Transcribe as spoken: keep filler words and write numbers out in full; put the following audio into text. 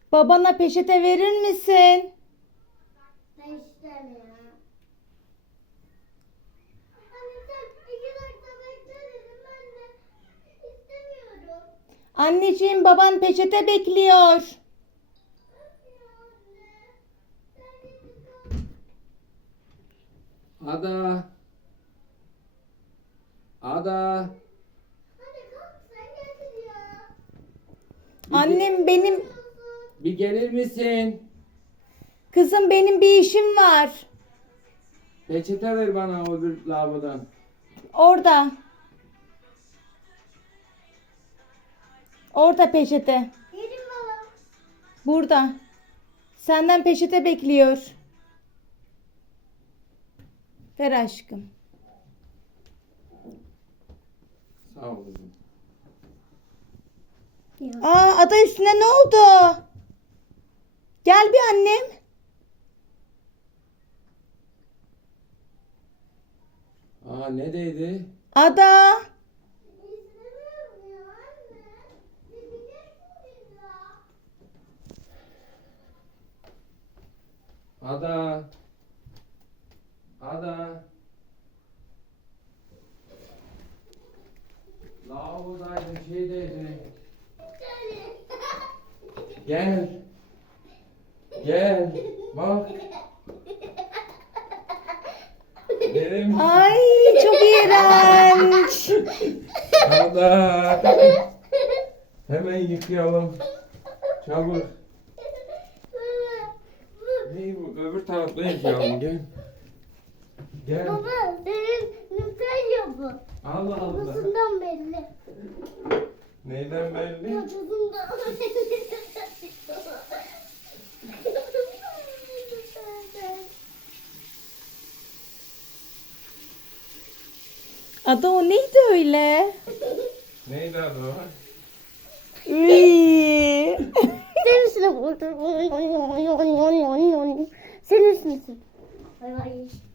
Babana peçete verir misin? Ben istemiyorum. Anne sen iki dakika bekle dedim. Ben de istemiyorum. Anneciğim, baban peçete bekliyor. Öf ya anne. Sen gidip kal. Ada. Ada. Hadi kalk sen getir ya. Bir, Annem benim, bir gelir misin? kızım benim bir işim var. Peçete ver bana o bir lavabodan. Orada. Orada peçete. Yedim baba. Burada. Senden peçete bekliyor. Ver aşkım. Sağ ol kızım. Aa, ada üstüne ne oldu? Gel bir annem. Aa ne dedi? Ada. İstemiyorum ya anne. Gideceksin illa. Ada. Ada. Lavabodaydı şeydeydi. Gel. Gel. Bak. Dedim. Ay, çok iğrenç. Ada. Hemen yıkayalım. Çabuk. Neyi bu? Öbür tarafta yıkayalım. Gel. Gel. Baba senin nüklen ya bu. Allah Allah. Kafasından belli. Neyden belli? Kafasından belli. Ada, o neydi öyle? Neydi adı o? Üy. Senin üstüne. Senin üstüne. Bay bay.